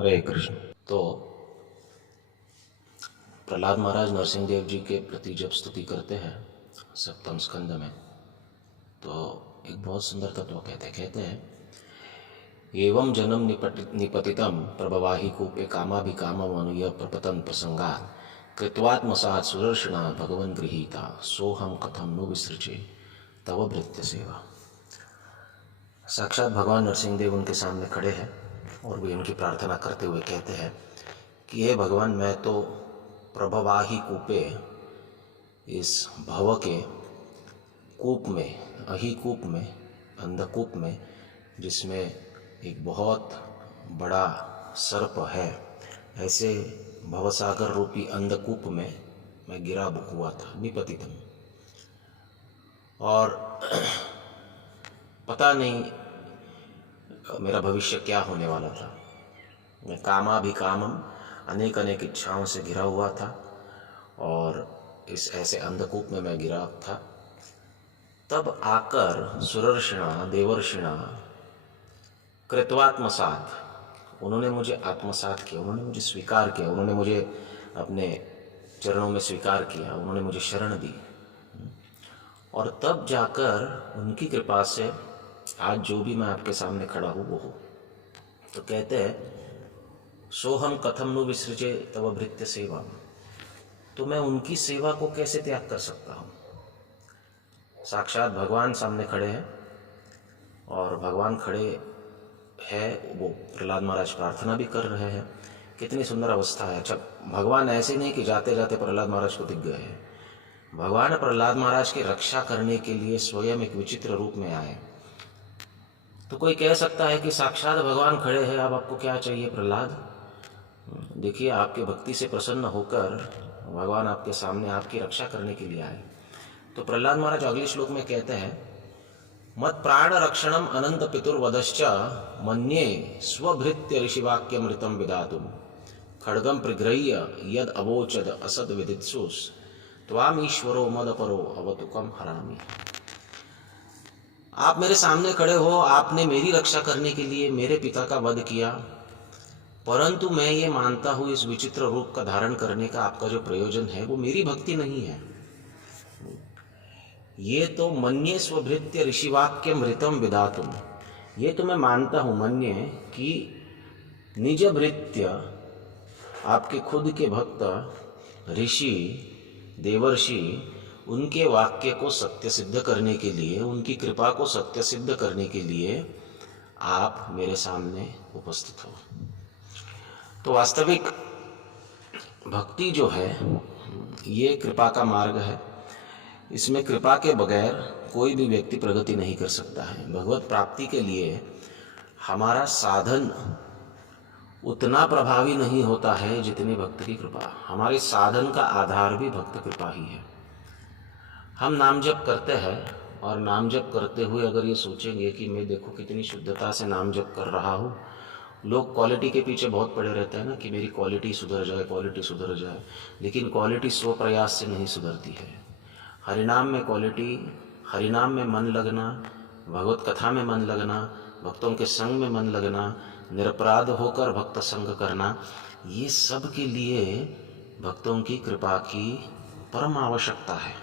हरे कृष्ण। तो प्रहलाद महाराज नरसिंह देव जी के प्रति जब स्तुति करते हैं सप्तम स्कंद में, तो एक बहुत सुंदर तत्व कहते हैं एवं जन्म निपतितम प्रभवाहि कूपे कामाभिकामम अनुय प्रपतन प्रसंगात् कृत्वात्मसात् सुदर्शना भगवन् गृहीता सोहम कथम नु विसृजे तव भृत्य सेवा। साक्षात भगवान नरसिंह देव उनके सामने खड़े हैं और वे उनकी प्रार्थना करते हुए कहते हैं कि हे भगवान, मैं तो प्रभवाही कूपे, इस भव के कूप में, अहिकूप में, अंधकूप में, जिसमें एक बहुत बड़ा सर्प है, ऐसे भवसागर रूपी अंधकूप में मैं गिरा हुआ था, निपतितम। और पता नहीं मेरा भविष्य क्या होने वाला था। मैं कामाभिकामम, अनेक अनेक इच्छाओं से घिरा हुआ था और इस ऐसे अंधकूप में मैं गिरा था। तब आकर सुरर्षिणा, देवर्षिणा कृत्वात्मसात, उन्होंने मुझे आत्मसात किया, उन्होंने मुझे स्वीकार किया, उन्होंने मुझे अपने चरणों में स्वीकार किया, उन्होंने मुझे शरण दी। और तब जाकर उनकी कृपा से आज जो भी मैं आपके सामने खड़ा हूँ वो हो। तो कहते हैं सोहम कथम नु विसृजे तव भृत्य सेवा, तो मैं उनकी सेवा को कैसे त्याग कर सकता हूँ। साक्षात भगवान सामने खड़े हैं और भगवान खड़े हैं, वो प्रहलाद महाराज प्रार्थना भी कर रहे हैं। कितनी सुंदर अवस्था है। जब भगवान ऐसे नहीं कि जाते जाते प्रहलाद महाराज को दिख गए हैं, भगवान प्रहलाद महाराज की रक्षा करने के लिए स्वयं एक विचित्र रूप में आए। तो कोई कह सकता है कि साक्षात भगवान खड़े हैं, अब आपको क्या चाहिए प्रहलाद। देखिए, आपके भक्ति से प्रसन्न होकर भगवान आपके सामने आपकी रक्षा करने के लिए आए। तो प्रहलाद महाराज अगले श्लोक में कहते हैं मत प्राण रक्षणम अनंत पितुर्वधश्च मन्ये स्वभृत्य ऋषिवाक्यमृतम विदातुम खड्गम प्रगृह्य यद अवोचद असद विदित्सुस त्वाम ईश्वरो मदपरो अवतुकम हरामि। आप मेरे सामने खड़े हो, आपने मेरी रक्षा करने के लिए मेरे पिता का वध किया, परंतु मैं ये मानता हूं इस विचित्र रूप का धारण करने का आपका जो प्रयोजन है वो मेरी भक्ति नहीं है। ये तो मन्ये स्वभृत्य ऋषिवाक्य मृतम विदातुम, ये तो मैं मानता हूं मन्ये कि निज भृत्य, आपके खुद के भक्त ऋषि देवर्षि, उनके वाक्य को सत्य सिद्ध करने के लिए, उनकी कृपा को सत्य सिद्ध करने के लिए आप मेरे सामने उपस्थित हो। तो वास्तविक भक्ति जो है ये कृपा का मार्ग है। इसमें कृपा के बगैर कोई भी व्यक्ति प्रगति नहीं कर सकता है। भगवत प्राप्ति के लिए हमारा साधन उतना प्रभावी नहीं होता है जितनी भक्त की कृपा। हमारे साधन का आधार भी भक्त कृपा ही है। हम नाम जप करते हैं और नाम जप करते हुए अगर ये सोचेंगे कि मैं देखो कितनी शुद्धता से नाम जप कर रहा हूँ, लोग क्वालिटी के पीछे बहुत पड़े रहते हैं ना कि मेरी क्वालिटी सुधर जाए, क्वालिटी सुधर जाए, लेकिन क्वालिटी स्व प्रयास से नहीं सुधरती है। हरिनाम में क्वालिटी, हरिनाम में मन लगना, भगवत कथा में मन लगना, भक्तों के संग में मन लगना, निरपराध होकर भक्त संग करना, ये सब के लिए भक्तों की कृपा की परम आवश्यकता है।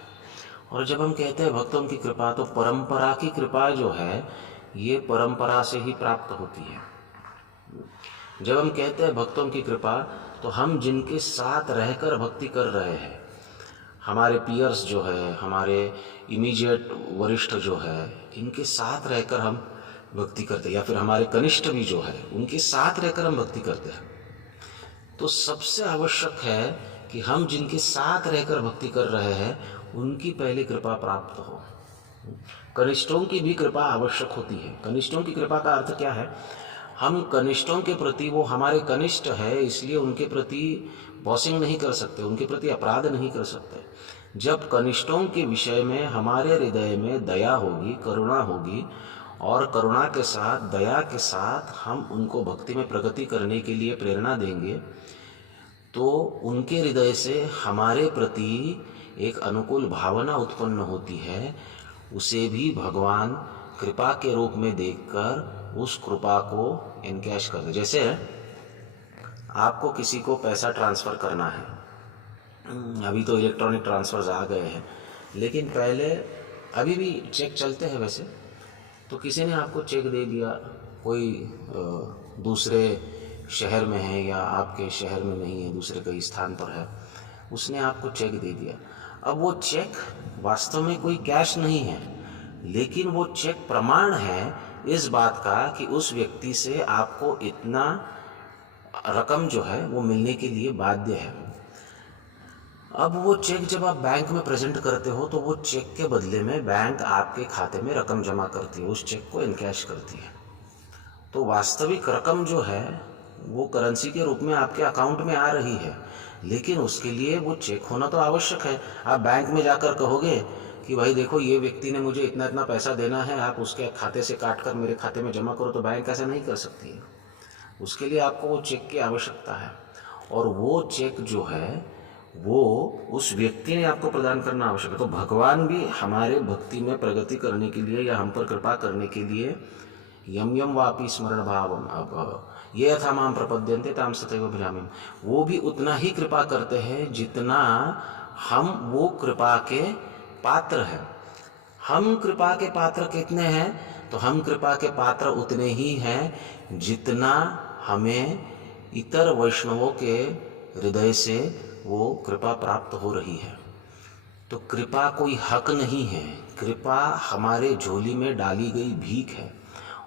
और जब हम कहते हैं भक्तों की कृपा, तो परंपरा की कृपा जो है ये परंपरा से ही प्राप्त होती है। जब हम कहते हैं भक्तों की कृपा, तो हम जिनके साथ रहकर भक्ति कर रहे हैं, हमारे पियर्स जो है, हमारे इमीडिएट वरिष्ठ जो है, इनके साथ रहकर हम भक्ति करते हैं, या फिर हमारे कनिष्ठ भी जो है उनके साथ रहकर हम भक्ति करते हैं। तो सबसे आवश्यक है कि हम जिनके साथ रहकर भक्ति कर रहे हैं उनकी पहले कृपा प्राप्त हो। कनिष्ठों की भी कृपा आवश्यक होती है। कनिष्ठों की कृपा का अर्थ क्या है? हम कनिष्ठों के प्रति, वो हमारे कनिष्ठ है इसलिए उनके प्रति बॉसिंग नहीं कर सकते, उनके प्रति अपराध नहीं कर सकते। जब कनिष्ठों के विषय में हमारे हृदय में दया होगी, करुणा होगी, और करुणा के साथ, दया के साथ हम उनको भक्ति में प्रगति करने के लिए प्रेरणा देंगे, तो उनके हृदय से हमारे प्रति एक अनुकूल भावना उत्पन्न होती है। उसे भी भगवान कृपा के रूप में देखकर उस कृपा को एनकैश करते। जैसे आपको किसी को पैसा ट्रांसफ़र करना है, अभी तो इलेक्ट्रॉनिक ट्रांसफ़र्स आ गए हैं, लेकिन पहले अभी भी चेक चलते हैं वैसे, तो किसी ने आपको चेक दे दिया, कोई दूसरे शहर में है या आपके शहर में नहीं है, दूसरे कई स्थान पर है, उसने आपको चेक दे दिया। अब वो चेक वास्तव में कोई कैश नहीं है, लेकिन वो चेक प्रमाण है इस बात का कि उस व्यक्ति से आपको इतना रकम जो है वो मिलने के लिए बाध्य है। अब वो चेक जब आप बैंक में प्रेजेंट करते हो तो वो चेक के बदले में बैंक आपके खाते में रकम जमा करती है, उस चेक को इनकैश करती है। तो वास्तविक रकम जो है वो करेंसी के रूप में आपके अकाउंट में आ रही है, लेकिन उसके लिए वो चेक होना तो आवश्यक है। आप बैंक में जाकर कहोगे कि भाई देखो ये व्यक्ति ने मुझे इतना इतना पैसा देना है, आप उसके खाते से काट कर मेरे खाते में जमा करो, तो बैंक ऐसा नहीं कर सकती है। उसके लिए आपको वो चेक की आवश्यकता है, और वो चेक जो है वो उस व्यक्ति ने आपको प्रदान करना आवश्यक है। तो भगवान भी हमारे भक्ति में प्रगति करने के लिए या हम पर कृपा करने के लिए यम यम वापी स्मरण भावम अब ये यथा माम प्रपद्यन्ते ताम तथैव भजामि, वो भी उतना ही कृपा करते हैं जितना हम वो कृपा के पात्र हैं। हम कृपा के पात्र कितने हैं? तो हम कृपा के पात्र उतने ही हैं जितना हमें इतर वैष्णवों के हृदय से वो कृपा प्राप्त हो रही है। तो कृपा कोई हक नहीं है, कृपा हमारे झोली में डाली गई भीख है,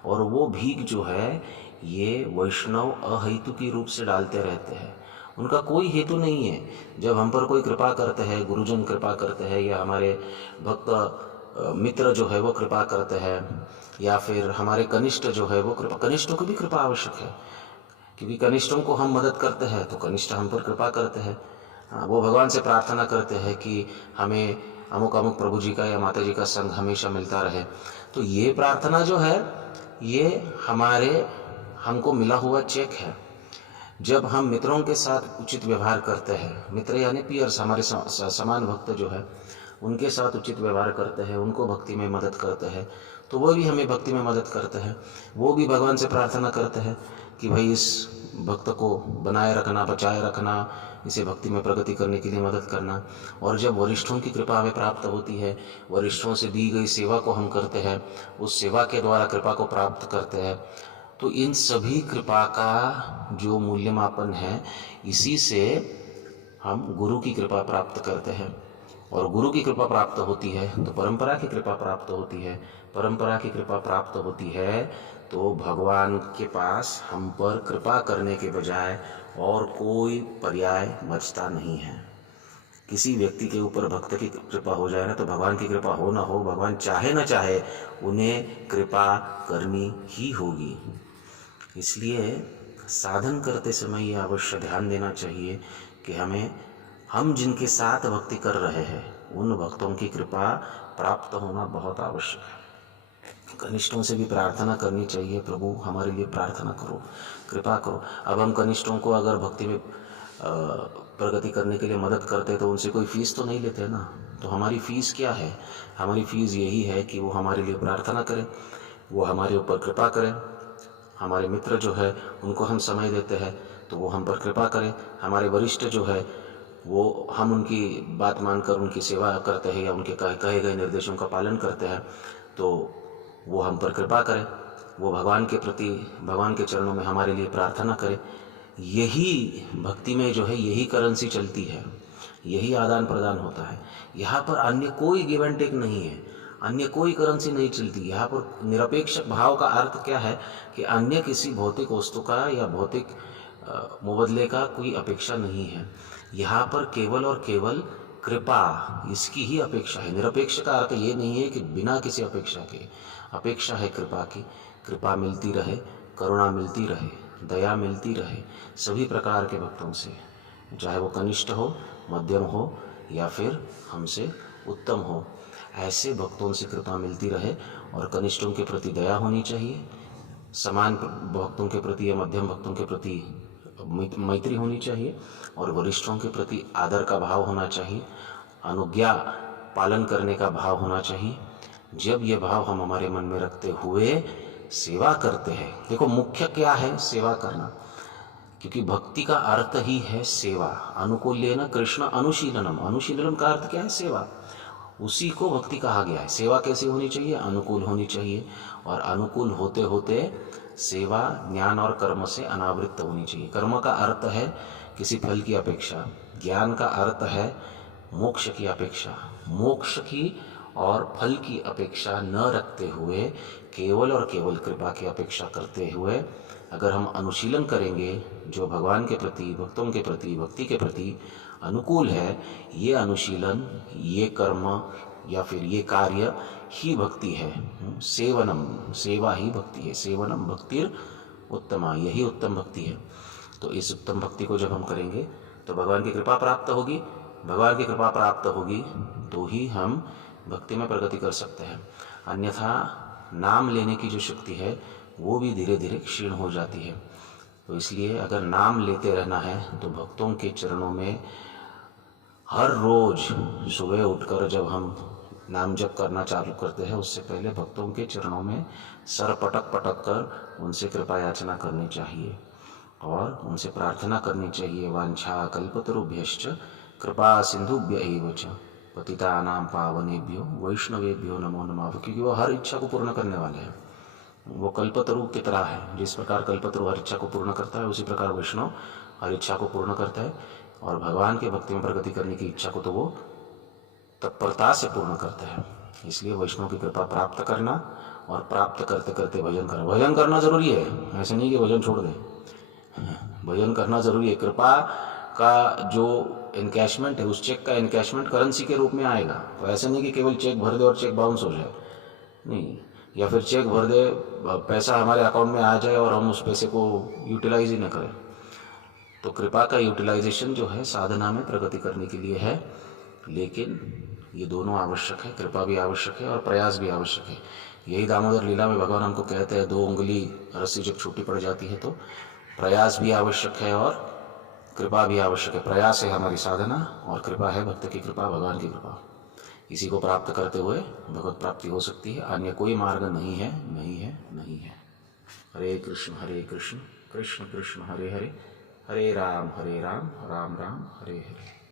और वो भीख जो है ये वैष्णव अहेतुकी रूप से डालते रहते हैं, उनका कोई हेतु नहीं है। जब हम पर कोई कृपा करते हैं, गुरुजन कृपा करते हैं, या हमारे भक्त मित्र जो है वो कृपा करते हैं, या फिर हमारे कनिष्ठ जो है वो कृपा, कनिष्ठों की भी कृपा आवश्यक है, क्योंकि कनिष्ठों को हम मदद करते हैं तो कनिष्ठ हम पर कृपा करते हैं। वो भगवान से प्रार्थना करते हैं कि हमें अमुक अमुक प्रभु जी का या माता जी का संग हमेशा मिलता रहे। तो ये प्रार्थना जो है ये हमको मिला हुआ चेक है। जब हम मित्रों के साथ उचित व्यवहार करते हैं, मित्र यानी पीयर्स, हमारे समान भक्त जो है उनके साथ उचित व्यवहार करते हैं, उनको भक्ति में मदद करते हैं, तो वो भी हमें भक्ति में मदद करते हैं। वो भी भगवान से प्रार्थना करते हैं कि भाई इस भक्त को बनाए रखना, बचाए रखना, इसे भक्ति में प्रगति करने के लिए मदद करना। और जब वरिष्ठों की कृपा हमें प्राप्त होती है, वरिष्ठों से दी गई सेवा को हम करते हैं, उस सेवा के द्वारा कृपा को प्राप्त करते हैं, तो इन सभी कृपा का जो मूल्यमापन है, इसी से हम गुरु की कृपा प्राप्त करते हैं। और गुरु की कृपा प्राप्त होती है तो परंपरा की कृपा प्राप्त होती है, परंपरा की कृपा प्राप्त होती है तो भगवान के पास हम पर कृपा करने के बजाय और कोई पर्याय बचता नहीं है। किसी व्यक्ति के ऊपर भक्त की कृपा हो जाए ना, तो भगवान की कृपा हो ना हो, भगवान चाहे ना चाहे उन्हें कृपा करनी ही होगी। इसलिए साधन करते समय ये अवश्य ध्यान देना चाहिए कि हम जिनके साथ भक्ति कर रहे हैं उन भक्तों की कृपा प्राप्त होना बहुत आवश्यक है। कनिष्ठों से भी प्रार्थना करनी चाहिए, प्रभु हमारे लिए प्रार्थना करो, कृपा करो। अब हम कनिष्ठों को अगर भक्ति में प्रगति करने के लिए मदद करते तो उनसे कोई फीस तो नहीं लेते ना। तो हमारी फ़ीस क्या है? हमारी फ़ीस यही है कि वो हमारे लिए प्रार्थना करें, वो हमारे ऊपर कृपा करें। हमारे मित्र जो है उनको हम समय देते हैं तो वो हम पर कृपा करें। हमारे वरिष्ठ जो है वो हम उनकी बात मानकर उनकी सेवा करते हैं या उनके कहे गए निर्देशों का पालन करते हैं तो वो हम पर कृपा करें। वो भगवान के प्रति, भगवान के चरणों में हमारे लिए प्रार्थना करें। यही भक्ति में जो है यही करेंसी चलती है, यही आदान प्रदान होता है। यहाँ पर अन्य कोई गिव एंड टेक नहीं है, अन्य कोई करेंसी नहीं चलती। यहाँ पर निरपेक्ष भाव का अर्थ क्या है कि अन्य किसी भौतिक वस्तु का या भौतिक मुबदले का कोई अपेक्षा नहीं है। यहाँ पर केवल और केवल कृपा, इसकी ही अपेक्षा है। निरपेक्ष का अर्थ ये नहीं है कि बिना किसी अपेक्षा के, अपेक्षा है कृपा की। कृपा मिलती रहे, करुणा मिलती रहे, दया मिलती रहे सभी प्रकार के भक्तों से, चाहे वो कनिष्ठ हो, मध्यम हो या फिर हमसे उत्तम हो। ऐसे भक्तों से कृपा मिलती रहे और कनिष्ठों के प्रति दया होनी चाहिए, समान भक्तों के प्रति या मध्यम भक्तों के प्रति मैत्री होनी चाहिए और वरिष्ठों के प्रति आदर का भाव होना चाहिए, अनुज्ञा पालन करने का भाव होना चाहिए। जब ये भाव हम हमारे मन में रखते हुए सेवा करते हैं, देखो मुख्य क्या है सेवा करना, क्योंकि भक्ति का अर्थ ही है सेवा। अनुकूल्येन कृष्ण अनुशीलनम, अनुशीलनम का अर्थ क्या है? सेवा। उसी को भक्ति कहा गया है। सेवा कैसी होनी चाहिए? अनुकूल होनी चाहिए, और अनुकूल होते होते सेवा ज्ञान और कर्म से अनावृत्त होनी चाहिए। कर्म का अर्थ है किसी फल की अपेक्षा, ज्ञान का अर्थ है मोक्ष की अपेक्षा। मोक्ष की और फल की अपेक्षा न रखते हुए केवल और केवल कृपा की अपेक्षा करते हुए अगर हम अनुशीलन करेंगे जो भगवान के प्रति, भक्तों के प्रति, भक्ति के प्रति अनुकूल है, ये अनुशीलन, ये कर्म या फिर ये कार्य ही भक्ति है। सेवनम, सेवा ही भक्ति है। सेवनम भक्तिर उत्तमा, यही उत्तम भक्ति है। तो इस उत्तम भक्ति को जब हम करेंगे तो भगवान की कृपा प्राप्त होगी। भगवान की कृपा प्राप्त होगी तो ही हम भक्ति में प्रगति कर सकते हैं। अन्यथा नाम लेने की जो शक्ति है वो भी धीरे धीरे क्षीण हो जाती है। तो इसलिए अगर नाम लेते रहना है तो भक्तों के चरणों में हर रोज सुबह उठकर जब हम नाम जप करना चालू करते हैं उससे पहले भक्तों के चरणों में सर पटक पटक कर उनसे कृपा याचना करनी चाहिए और उनसे प्रार्थना करनी चाहिए। वांछा कल्पतरुभ्यश्च कृपा सिंधुभ्य एव च पतितानां पावनेभ्यो वैष्णवेभ्यो नमो नमः, क्योंकि वो हर इच्छा को पूर्ण करने वाले हैं। वो कल्पतरु की तरह है। जिस प्रकार कल्पतरु हर इच्छा को पूर्ण करता है उसी प्रकार वैष्णव हर इच्छा को पूर्ण करता है, और भगवान के भक्ति में प्रगति करने की इच्छा को तो वो तत्परता से पूर्ण करता है। इसलिए वैष्णव की कृपा प्राप्त करना और प्राप्त करते करते भजन करना। भजन करना जरूरी है, ऐसे नहीं कि भजन छोड़ दें। भजन करना जरूरी है। कृपा का जो इनकैशमेंट है, उस चेक का इनकैशमेंट करेंसी के रूप में आएगा। तो ऐसे नहीं कि केवल चेक भर दे और चेक बाउंस हो जाए, नहीं, या फिर चेक भर दे, पैसा हमारे अकाउंट में आ जाए और हम उस पैसे को यूटिलाइज ही न करें। तो कृपा का यूटिलाइजेशन जो है साधना में प्रगति करने के लिए है, लेकिन ये दोनों आवश्यक है। कृपा भी आवश्यक है और प्रयास भी आवश्यक है। यही दामोदर लीला में भगवान हमको कहते हैं, 2 उंगली रस्सी जब छोटी पड़ जाती है तो प्रयास भी आवश्यक है और कृपा भी आवश्यक है। प्रयास है हमारी साधना और कृपा है भक्त की कृपा, भगवान की कृपा। इसी को प्राप्त करते हुए भगवत प्राप्ति हो सकती है, अन्य कोई मार्ग नहीं है, नहीं है, नहीं है। हरे कृष्ण कृष्ण कृष्ण हरे हरे, हरे राम राम राम हरे हरे।